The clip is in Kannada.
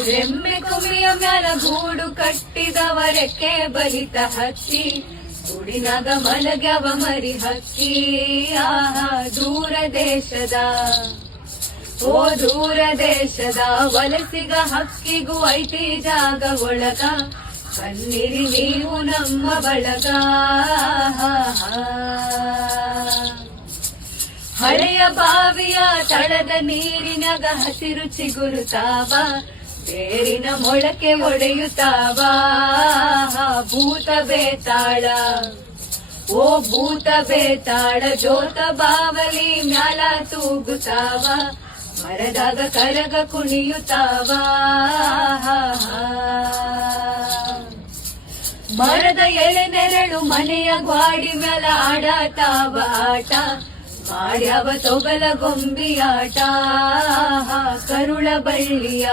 ರೆಮ್ಮೆ ಕುಮಿಯ ಮ್ಯಾಲ ಗೂಡು ಕಟ್ಟಿದವರಕ್ಕೆ ಬಲಿತ ಹಕ್ಕಿ ಗೂಡಿನಾಗ ಮಲಗ್ಯವ ಮರಿ ಹಕ್ಕಿ ಆಹಾ ದೂರ ದೇಶದ ಓ ದೂರ ದೇಶದ ವಲಸಿಗ ಹಕ್ಕಿಗೂ ಐತಿ ಜಾಗ ಒಳಗ ಬನ್ನಿರಿ ನೀವು ನಮ್ಮ ಬಳಗ ಹಳೆಯ ಬಾವಿಯ ತಳದ ನೀರಿನಾಗ ಹಸಿರು ಚಿಗುರುತ್ತಾವ ಬೇರಿನ ಮೊಳಕೆ ಒಡೆಯುತ್ತಾವ ಭೂತ ಬೇತಾಳ ಓ ಭೂತ ಬೇತಾಳ ಜೋತ ಬಾವಲಿ ಮ್ಯಾಲ ತೂಗುತ್ತಾವ ಮರದಾಗ ಕರಗ ಕುಣಿಯುತ್ತಾವ ಮರದ ಎಳೆ ನೆರಳು ಮನೆಯ ಗ್ವಾಡಿ ಮ್ಯಾಲ ಆಡತಾವ ಆಟ ಮಾಡ್ಯಾವ ತೊಗಲ ಗೊಂಬಿಯಾಟ ಕರುಳ ಬಳ್ಳಿಯ